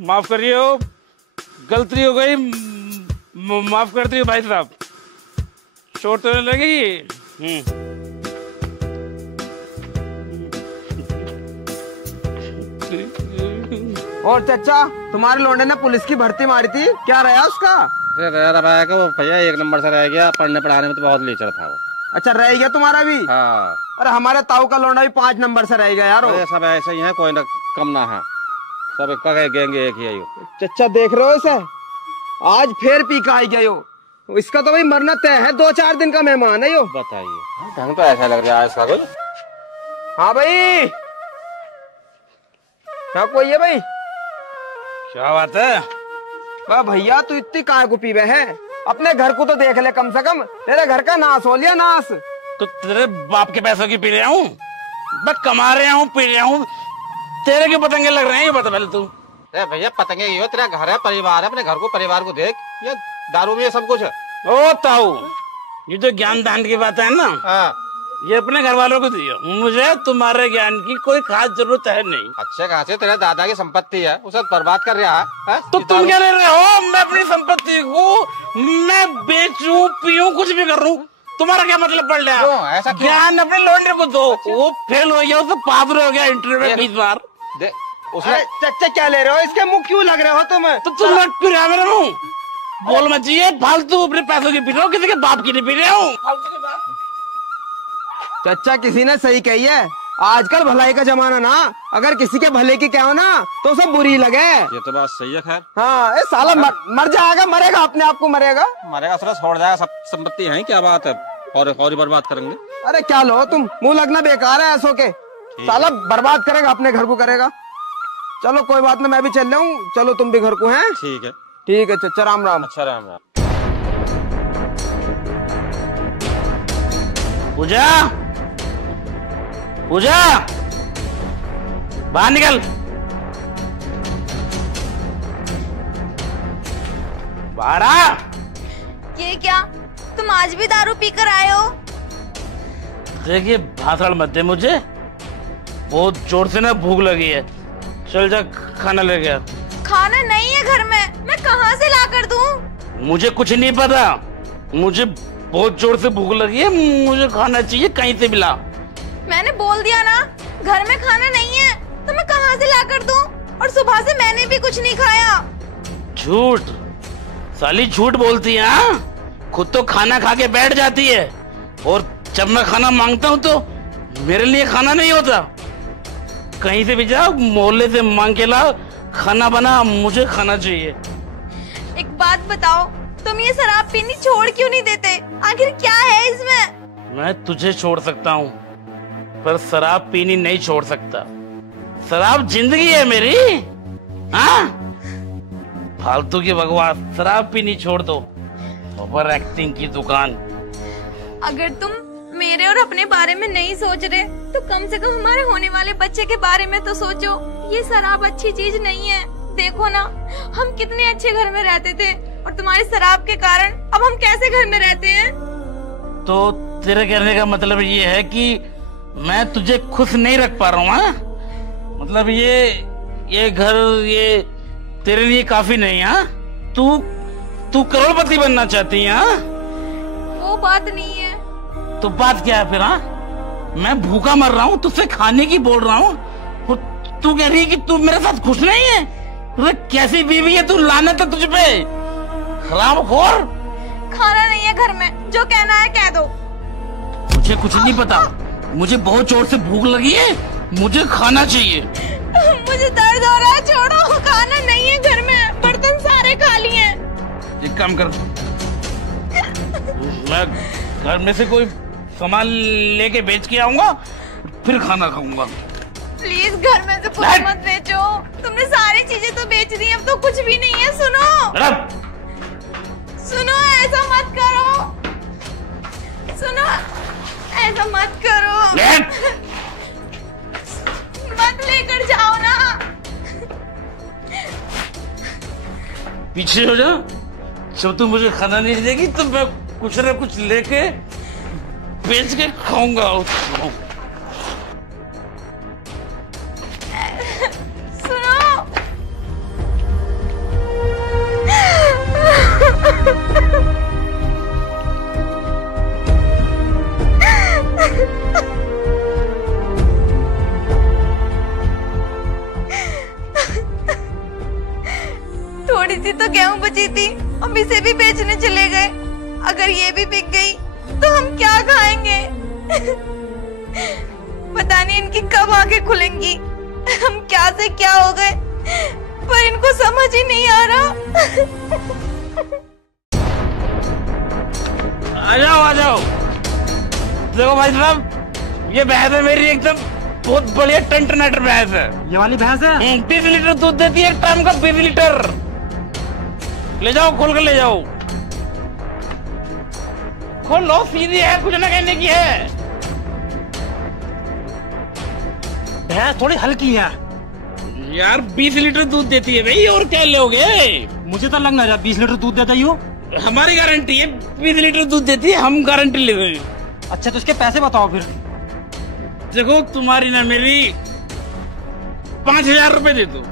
माफ करिए, गलती हो गई, माफ कर दिए भाई साहब। चोट तो नहीं लगी? और चाचा, तुम्हारे लौंडे ने पुलिस की भर्ती मारी थी, क्या रहा उसका? अरे वो भैया 1 नंबर से रह गया, पढ़ने पढ़ाने में तो बहुत लीचड़ था वो। अच्छा, रह गया तुम्हारा भी? हाँ। अरे हमारे ताऊ का लौंडा भी 5 नंबर से रह गया यार। सब ऐसे ही है, कोई ना कम ना है, सब एक गैंगे एक ही है। चाचा देख रहे हो इसे, आज फिर पी का आई गयो। इसका तो भाई मरना तय है, 2-4 दिन का मेहमान है यो। बताइए, ढंग तो ऐसा लग रहा है इसका कोई। हाँ भाई, क्या कोई है भाई? क्या बात है? भैया तू इतनी काय को पीवे है? अपने घर को तो देख ले कम से कम, तेरे घर का नाश हो लिया, नाश। तो तेरे बाप के पैसों की पी रहा हूँ, मैं कमा रहा हूँ, पी रहा हूँ, तेरे के पतंगे लग रहे हैं, ये बता पहले तू। भैया पतंगे ही हो, तेरा घर है, परिवार है, अपने घर को परिवार को देख, ये दारू में ये सब कुछ है। ओ ताऊ, ये जो ज्ञान दान की बात है ना, ये अपने घर वालों को दियो, मुझे तुम्हारे ज्ञान की कोई खास जरूरत है नहीं। अच्छे खासे तेरे दादा की संपत्ति है, उसे बर्बाद कर रहा है? तो तुम क्या ले रहे हो? मैं अपनी संपत्ति को मैं बेचूं, पीऊं, कुछ भी कर लूं, तुम्हारा क्या मतलब पड़ रहा? ऐसा ज्ञान अपने लौंडे को दो। वो फेल हो गया, उससे पागल हो गया इंटरव्यू में 20 बार। चाचा क्या ले रहे हो? इसके मुंह क्यों लग रहे हो तुम? तो तुम मत पी रहा मेरा मुंह, बोल मत चाहिए फालतू, अपने पैसों की पी रहे हो, किसी के बाप की नहीं पी रहे हो। चाचा किसी ने सही कही है, आजकल भलाई का जमाना ना, अगर किसी के भले की क्या हो ना तो सब बुरी लगे। ये तो बात सही है। खैर हाँ, साला मर जाएगा, मरेगा, अपने आप को मरेगा, छोड़ जाएगा, सब संपत्ति है, क्या बात है, और बर्बाद करेंगे। अरे क्या लो तुम, मुंह लगना बेकार है ऐसो के, साला बर्बाद करेगा, अपने घर को करेगा। चलो कोई बात नहीं, मैं भी चल रहा हूँ, चलो तुम भी घर को। हैं ठीक है, ठीक है चाचा, राम राम। अच्छा राम राम। पूजा, पूजा बाहर निकल, बाहर आ। ये क्या, तुम आज भी दारू पीकर आए हो? देखिए भाषण मत दे मुझे, बहुत जोर से ना भूख लगी है, चल जा खाना ले गया। खाना नहीं है घर में, मैं कहाँ से ला कर दूँ? मुझे कुछ नहीं पता, मुझे बहुत जोर से भूख लगी है, मुझे खाना चाहिए, कहीं से भी ला। मैंने बोल दिया ना, घर में खाना नहीं है, तो मैं कहाँ से ला कर दूँ? और सुबह से मैंने भी कुछ नहीं खाया। झूठ, साली झूठ बोलती है। हाँ, खुद तो खाना खा के बैठ जाती है, और जब मैं खाना मांगता हूँ तो मेरे लिए खाना नहीं होता। कहीं से भी जाओ, मोहल्ले से मांग के लाओ, खाना बना, मुझे खाना चाहिए। एक बात बताओ, तुम ये शराब पीनी छोड़ क्यों नहीं देते? आखिर क्या है इसमें? मैं तुझे छोड़ सकता हूँ, पर शराब पीनी नहीं छोड़ सकता। शराब जिंदगी है मेरी। हाँ, फालतू की बकवास, शराब पीनी छोड़ दो, ओवर एक्टिंग की दुकान। अगर तुम मेरे और अपने बारे में नहीं सोच रहे, तो कम से कम हमारे होने वाले बच्चे के बारे में तो सोचो। ये शराब अच्छी चीज नहीं है, देखो ना, हम कितने अच्छे घर में रहते थे, और तुम्हारी शराब के कारण अब हम कैसे घर में रहते हैं? तो तेरे कहने का मतलब ये है कि मैं तुझे खुश नहीं रख पा रहा हूँ? हाँ, मतलब ये घर, ये तेरे लिए काफी नहीं। हाँ, तू करोड़पति बनना चाहती है? हाँ, वो बात नहीं है। तो बात क्या है फिर? हाँ, मैं भूखा मर रहा हूँ, तुझसे खाने की बोल रहा हूँ, तू कह रही है कि तू मेरे साथ खुश नहीं है? तुझे कैसी बीवी है तू, लानत है तुझ पे, हरामखोर। खाना नहीं है घर में, जो कहना है कह दो। मुझे कुछ नहीं पता, मुझे बहुत जोर से भूख लगी है, मुझे खाना चाहिए। मुझे दर्द हो रहा है, छोड़ो। खाना नहीं है घर में, बर्तन सारे खाली हैं। एक काम कर, मैं घर में से कोई सामान लेके बेच के आऊंगा, फिर खाना खाऊंगा। प्लीज घर में से कुछ मत बेचो, तुमने सारी चीजें तो बेच दी, अब तो कुछ भी नहीं है। सुनो, ऐसा मत करो, सुनो, ऐसा मत करो, मत लेकर जाओ ना। पीछे हो जा, जब तू मुझे खाना नहीं देगी तो मैं कुछ न कुछ लेके बेच के खाऊंगा उसको। थोड़ी सी तो गेहूं बची थी, हम इसे भी बेचने चले गए। अगर ये भी बिक गई तो हम क्या खाएंगे? पता नहीं इनकी कब आंखें खुलेंगी। हम क्या से क्या हो गए, पर इनको समझ ही नहीं आ रहा। आ जाओ आ जाओ। देखो भाई साहब, ये भैंस है मेरी, एकदम बहुत बढ़िया टंटनेटर भैंस है। ये वाली भैंस है? 30 लीटर दूध देती है एक टाइम का, 20 लीटर। ले जाओ, खोल कर ले जाओ। खोल लो, सीधी है, कुछ ना कहने की है। भैंस थोड़ी हल्की है यार 20 लीटर दूध देती है भाई, और क्या लोगे? मुझे तो लग ना रहा 20 लीटर दूध देता ही हो। हमारी गारंटी है 20 लीटर दूध देती है, हम गारंटी ले रहे हैं। अच्छा तो इसके पैसे बताओ फिर। देखो तुम्हारी ना मेरी 5000 रुपए दे दो।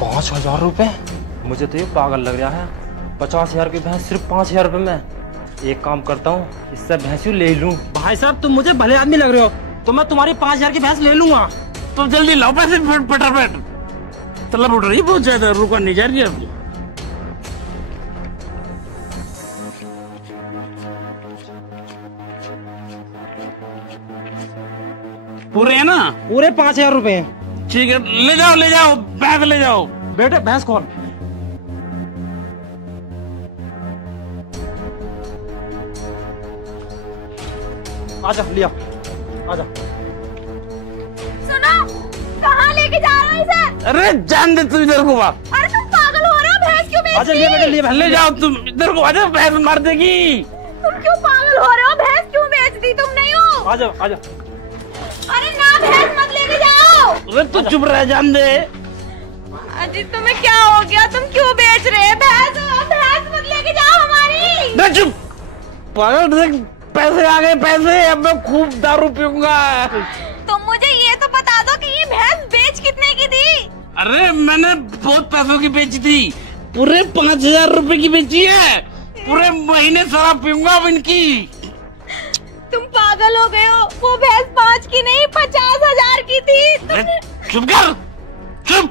5000 रुपए? मुझे तो ये पागल लग रहा है। 50,000 की भैंस सिर्फ 5000 रुपए में। एक काम करता हूँ, इससे भैंस ले लूं। भाई साहब तुम मुझे भले आदमी लग रहे हो, तो मैं तुम्हारी 5000 की भैंस ले लूंगा। तुम जल्दी लाओ पैसे फटाफट। तलब उठ रही बहुत ज्यादा, रुका नहीं जा रही है। पूरे है ना? पूरे 5000 रुपए। ठीक है, ले जाओ भैंस ले जाओ। बेटे भैंस कौन? आजा लिया, आजा। सुनो, कहाँ लेके जा रहे हो इसे? अरे जान दे तू इधर को। अरे तुम पागल हो रहे हो? भैंस क्यों बेच आजा, लिए बेटे लिए भैंस ले जाओ तुम इधर को। आजा, भैंस मार देगी। तुम क्यों पागल हो रहे हो? भैंस क्यों बेच दी? तुम नहीं हो? आजा आजा। अरे ना, भैंस मत लेके जाओ। अरे तू चुप रह, जान दे। अजी तुम्हें क्या हो गया? तुम क्यों बेच रहे हैं? भैंस मत लेके जाओ हमारी। चुप पागल, देख पैसे आ गए, पैसे। अब मैं खूब दारू पीऊंगा। तुम मुझे ये तो बता दो कि ये भैंस बेच कितने की थी? अरे मैंने बहुत पैसों की बेची थी, पूरे 5000 रुपए की बेची है। पूरे महीने शराब पीऊंगा अब इनकी। तुम पागल हो गए हो? वो भैंस 5 की नहीं 50,000 की थी। चुप कर, चुप।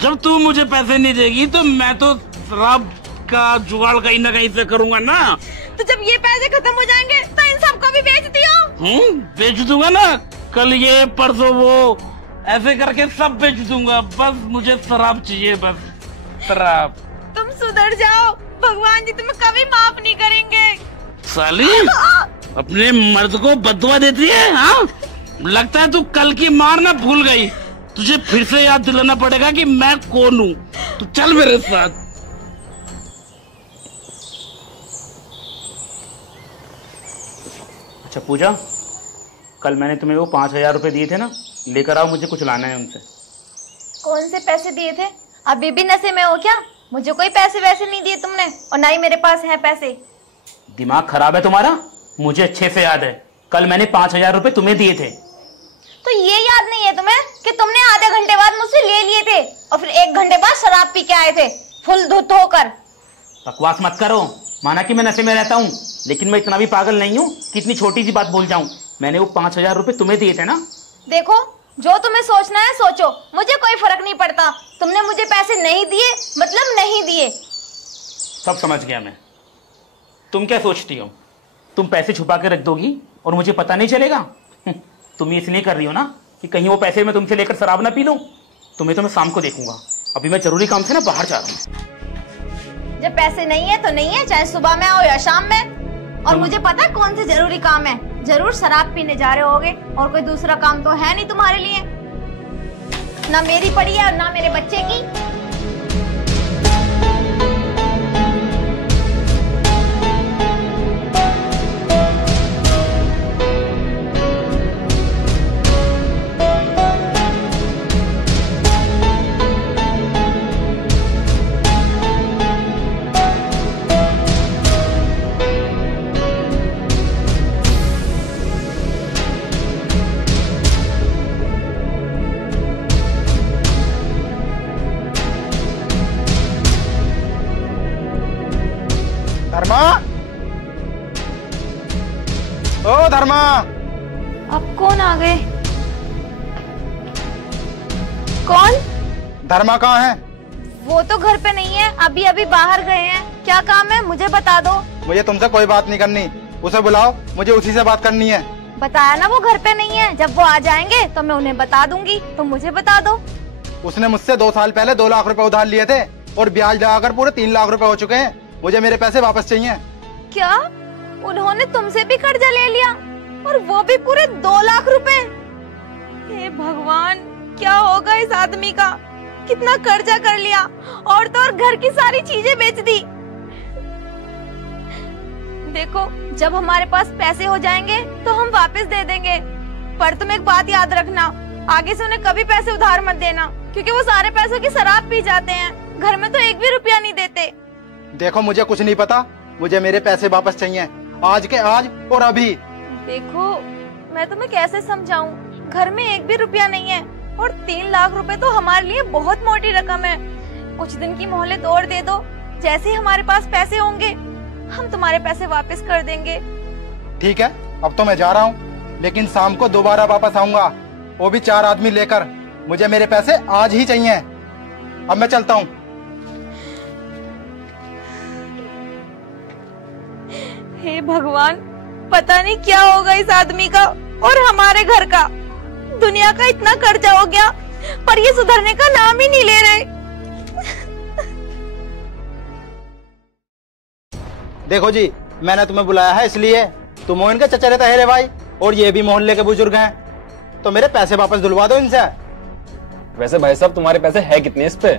जब तू मुझे पैसे नहीं देगी तो मैं तो शराब का जुगाड़ कहीं ना कहीं से करूंगा ना। तो जब ये पैसे खत्म हो जाएंगे तो इन सबको भी बेच दियो। बेच दूंगा ना, कल ये परसों वो, ऐसे करके सब बेच दूंगा। बस मुझे शराब चाहिए, बस शराब। तुम सुधर जाओ, भगवान जी तुम्हें कभी माफ नहीं करेंगे। साली अपने मर्द को बददुआ देती है। हाँ, लगता है तू कल की मार ना भूल गई। तुझे फिर से याद दिलाना पड़ेगा कि मैं कौन हूँ। तू चल मेरे साथ। अच्छा पूजा, कल मैंने तुम्हें वो 5000 रुपए दिए थे ना, लेकर आओ, मुझे कुछ लाना है उनसे। कौन से पैसे दिए थे? अभी भी नशे में हो क्या? मुझे कोई पैसे वैसे नहीं दिए तुमने, और ना ही मेरे पास है पैसे। दिमाग खराब है तुम्हारा? मुझे अच्छे से याद है, कल मैंने 5000 रुपए तुम्हें दिए थे। तो ये याद नहीं है तुम्हें कि तुमने आधे घंटे बाद मुझसे ले लिए थे और फिर 1 घंटे बाद शराब पी के आए थे फुल धुत होकर? बकवास मत करो। माना कि मैं नशे में रहता हूँ, लेकिन मैं इतना भी पागल नहीं हूँ कि इतनी छोटी सी बात भूल जाऊँ। मैंने वो 5000 रुपए तुम्हें दिए थे ना। देखो, जो तुम्हें सोचना है सोचो, मुझे कोई फर्क नहीं पड़ता। तुमने मुझे पैसे नहीं दिए मतलब नहीं दिए। सब समझ गया मैं। तुम क्या सोचती हो, तुम पैसे छुपा के रख दोगी और मुझे पता नहीं चलेगा? तुम ये इसलिए कर रही हो ना कि कहीं वो पैसे मैं तुमसे लेकर शराब ना पी लूं। तुम्हें तो मैं शाम को देखूंगा, अभी मैं जरूरी काम से ना बाहर जा रहा हूँ। जब पैसे नहीं है तो नहीं है, चाहे सुबह में आओ या शाम में। और मुझे पता है कौन से जरूरी काम है। जरूर शराब पीने जा रहे होगे, और कोई दूसरा काम तो है नहीं तुम्हारे लिए। ना मेरी पड़ी है और ना मेरे बच्चे की। ओ धर्मा। अब कौन आ गए? कौन? धर्मा कहाँ है? वो तो घर पे नहीं है, अभी अभी बाहर गए हैं। क्या काम है मुझे बता दो। मुझे तुमसे कोई बात नहीं करनी, उसे बुलाओ, मुझे उसी से बात करनी है। बताया ना वो घर पे नहीं है, जब वो आ जाएंगे तो मैं उन्हें बता दूंगी, तो मुझे बता दो। उसने मुझसे 2 साल पहले 2 लाख रुपए उधार लिए थे और ब्याज लगाकर पूरे 3 लाख रुपए हो चुके हैं। मुझे मेरे पैसे वापस चाहिए। क्या उन्होंने तुमसे भी कर्जा ले लिया और वो भी पूरे 2 लाख रुपए? हे भगवान, क्या होगा इस आदमी का? कितना कर्जा कर लिया और तो और घर की सारी चीजें बेच दी। देखो, जब हमारे पास पैसे हो जाएंगे तो हम वापस दे देंगे, पर तुम एक बात याद रखना, आगे से उन्हें कभी पैसे उधार मत देना, क्योंकि वो सारे पैसों की शराब पी जाते हैं, घर में तो 1 भी रुपया नहीं देते। देखो, मुझे कुछ नहीं पता, मुझे मेरे पैसे वापस चाहिए, आज के आज और अभी। देखो, मैं तुम्हें कैसे समझाऊं, घर में 1 भी रुपया नहीं है और 3 लाख रुपए तो हमारे लिए बहुत मोटी रकम है। कुछ दिन की मोहलत और दे दो, जैसे ही हमारे पास पैसे होंगे हम तुम्हारे पैसे वापस कर देंगे। ठीक है, अब तो मैं जा रहा हूँ, लेकिन शाम को दोबारा वापस आऊंगा, वो भी 4 आदमी लेकर। मुझे मेरे पैसे आज ही चाहिए। अब मैं चलता हूँ। हे भगवान, पता नहीं क्या होगा इस आदमी का और हमारे घर का। दुनिया का इतना कर्जा हो गया, पर ये सुधरने का नाम ही नहीं ले रहे। देखो जी, मैंने तुम्हें बुलाया है इसलिए, तुम हो इनके चचेरे तहेरे भाई और ये भी मोहल्ले के बुजुर्ग हैं, तो मेरे पैसे वापस दिलवा दो इनसे। वैसे भाई साहब, तुम्हारे पैसे है कितने इस पे?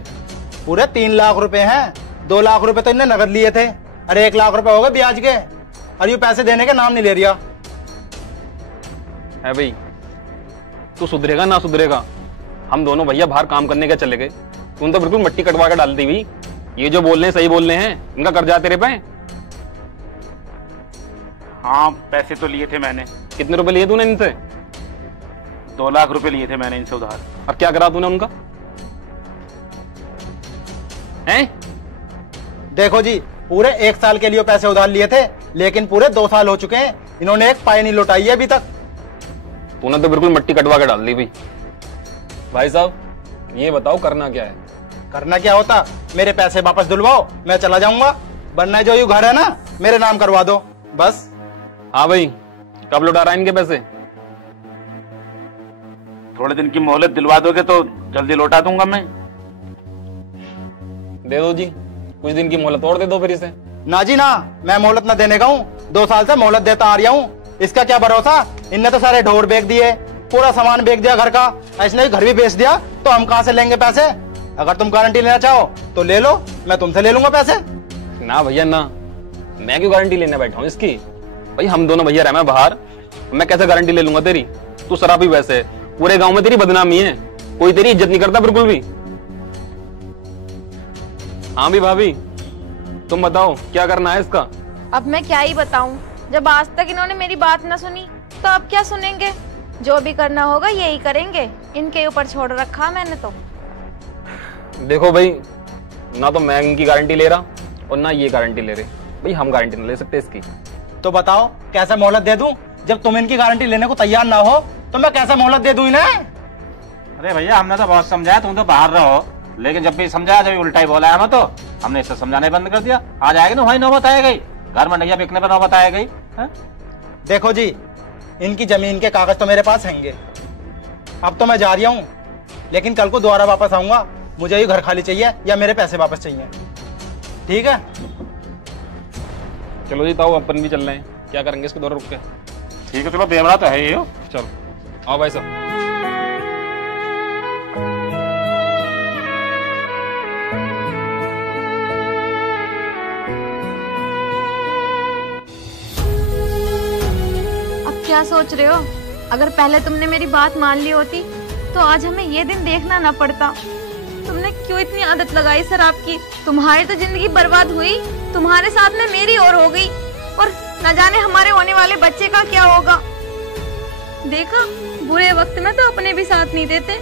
पूरे 3 लाख रुपए हैं। 2 लाख रुपए तो इनने नगद लिए थे, अरे 1 लाख रुपए हो गए ब्याज के, और ये पैसे देने के नाम नहीं ले रिया है। भाई तू सुधरेगा ना सुधरेगा? हम दोनों भैया बाहर काम करने के चले गए, तुम तो बिल्कुल मट्टी कटवा के डाल दी हुई। ये जो बोल रहे हैं सही बोल रहे हैं, इनका कर्जा तेरे पे? हाँ, पैसे तो लिए थे मैंने। कितने रुपए लिए तूने इनसे? 2 लाख रुपए लिए थे मैंने इनसे उधार। और क्या करा तूने उनका? हैं? देखो जी, पूरे 1 साल के लिए पैसे उधार लिए थे, लेकिन पूरे 2 साल हो चुके हैं, इन्होंने 1 पाई नहीं लौटाई है अभी तक। तूने तो बिल्कुल मट्टी कटवा के डाल दी भाई। भाई साहब, ये बताओ करना क्या है? करना क्या होता, मेरे पैसे वापस दिलवाओ, मैं चला जाऊंगा, वरना जो यू घर है ना, मेरे नाम करवा दो बस। हाँ भाई, कब लौटा रहा है इनके पैसे? थोड़े दिन की मोहलत दिलवा दोगे तो जल्दी लौटा दूंगा मैं। दे दो जी, कुछ दिन की मोहलत और दे दो फिर इसे। ना जी ना, मैं मोहलत ना देने का हूँ, 2 साल से मोहलत देता आ रहा हूँ, इसका क्या भरोसा। इनने तो सारे ढोर बेच दिए, पूरा सामान बेच दिया घर का, ऐसे घर भी बेच दिया, तो हम कहाँ से लेंगे पैसे? अगर तुम गारंटी लेना चाहो तो ले लो, मैं तुमसे ले लूंगा पैसे। ना भैया ना, मैं क्यों गारंटी लेने बैठा हूँ इसकी? भाई हम दोनों भैया रहे बाहर, मैं कैसे गारंटी ले लूंगा तेरी? तू शराबी वैसे, पूरे गांव में तेरी बदनामी है, कोई तेरी इज्जत नहीं करता बिल्कुल भी। हाँ भी भाभी, तुम बताओ क्या करना है इसका? अब मैं क्या ही बताऊं, जब आज तक इन्होंने मेरी बात न सुनी तो अब क्या सुनेंगे? जो भी करना होगा यही करेंगे, इनके ऊपर छोड़ रखा मैंने तो। देखो भाई, ना तो मैं इनकी गारंटी ले रहा और ना ये गारंटी ले रहे। भाई हम गारंटी नहीं ले सकते इसकी। तो बताओ कैसे मोहलत दे दूं? जब तुम इनकी गारंटी लेने को तैयार ना हो तो मैं कैसे मोहलत दे दूं इन्हें? अरे भैया, हमने तो बहुत समझाया, तुम तो बाहर रहो, लेकिन जब भी समझाया जब उल्टा ही बोला है हमें, तो हमने इससे समझाने बंद कर दिया। आ जाएगी ना भाई, नौबत आएगी, घर में नैया बिकने पर नौबत आएगी। देखो जी, इनकी जमीन के कागज तो मेरे पास हैंगे, अब तो मैं जा रहा हूँ, लेकिन कल को दोबारा वापस आऊंगा। मुझे ये घर खाली चाहिए या मेरे पैसे वापस चाहिए, ठीक है? चलो जी ताऊ, अपन भी चल रहे हैं, क्या करेंगे इसको दोबारा रुक के? ठीक है, चलो बेवड़ा तो है ये। चलो आओ भाई साहब। क्या सोच रहे हो? अगर पहले तुमने मेरी बात मान ली होती तो आज हमें ये दिन देखना ना पड़ता। तुमने क्यों इतनी आदत लगाई शराब की? तुम्हारी तो जिंदगी बर्बाद हुई, तुम्हारे साथ में मेरी और हो गई, और न जाने हमारे होने वाले बच्चे का क्या होगा। देखा, बुरे वक्त में तो अपने भी साथ नहीं देते।